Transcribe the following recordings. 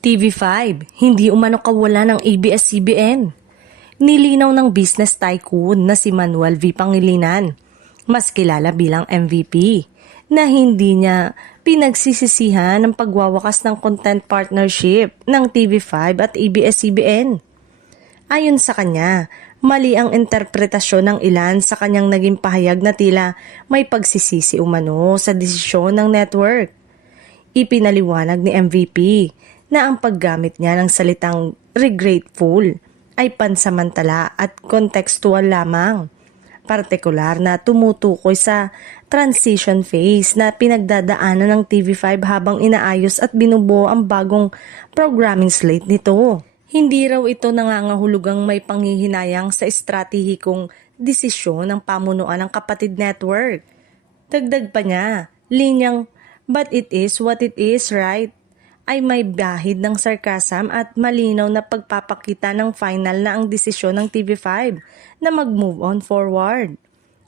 TV5, hindi umano kawala ng ABS-CBN. Nilinaw ng business tycoon na si Manuel V. Pangilinan, mas kilala bilang MVP, na hindi niya pinagsisisihan ang pagwawakas ng content partnership ng TV5 at ABS-CBN. Ayon sa kanya, mali ang interpretasyon ng ilan sa kanyang naging pahayag na tila may pagsisisi umano sa desisyon ng network. Ipinaliwanag ni MVP na ang paggamit niya ng salitang regretful ay pansamantala at kontekstual lamang, partikular na tumutukoy sa transition phase na pinagdadaanan ng TV5 habang inaayos at binubuo ang bagong programming slate nito. Hindi raw ito nangangahulugang may panghihinayang sa estratehikong desisyon ng pamunuan ng kapatid network. Dagdag pa niya, linyang "but it is what it is, right?" ay may bahid ng sarcasm at malinaw na pagpapakita ng final na ang desisyon ng TV5 na mag-move on forward.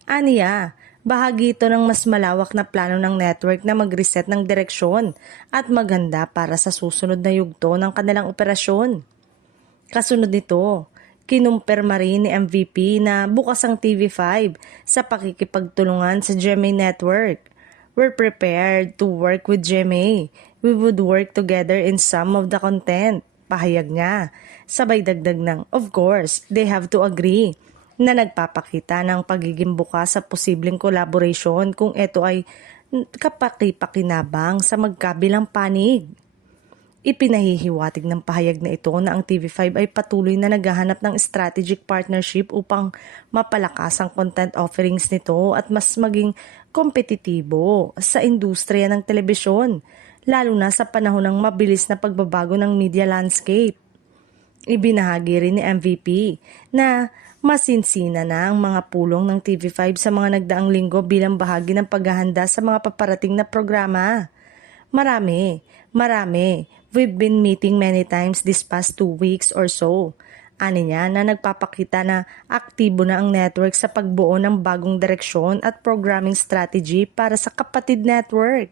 Aniya, bahagi ito ng mas malawak na plano ng network na mag-reset ng direksyon at maganda para sa susunod na yugto ng kanilang operasyon. Kasunod nito, kinumpirma rin ni MVP na bukas ang TV5 sa pakikipagtulungan sa GMA Network. "We're prepared to work with GMA. We would work together in some of the content," pahayag niya. Sabay dagdag ng, "Of course, they have to agree," na nagpapakita ng pagiging bukas sa posibleng collaboration kung ito ay kapaki-pakinabang sa magkabilang panig. Ipinahihiwatig ng pahayag na ito na ang TV5 ay patuloy na naghahanap ng strategic partnership upang mapalakas ang content offerings nito at mas maging kompetitibo sa industriya ng telebisyon, lalo na sa panahon ng mabilis na pagbabago ng media landscape. Ibinahagi rin ni MVP na masinsina na ang mga pulong ng TV5 sa mga nagdaang linggo bilang bahagi ng paghahanda sa mga paparating na programa. Marami. We've been meeting many times this past 2 weeks or so. Ani niya na nagpapakita na aktibo na ang network sa pagbuo ng bagong direksyon at programming strategy para sa kapatid network.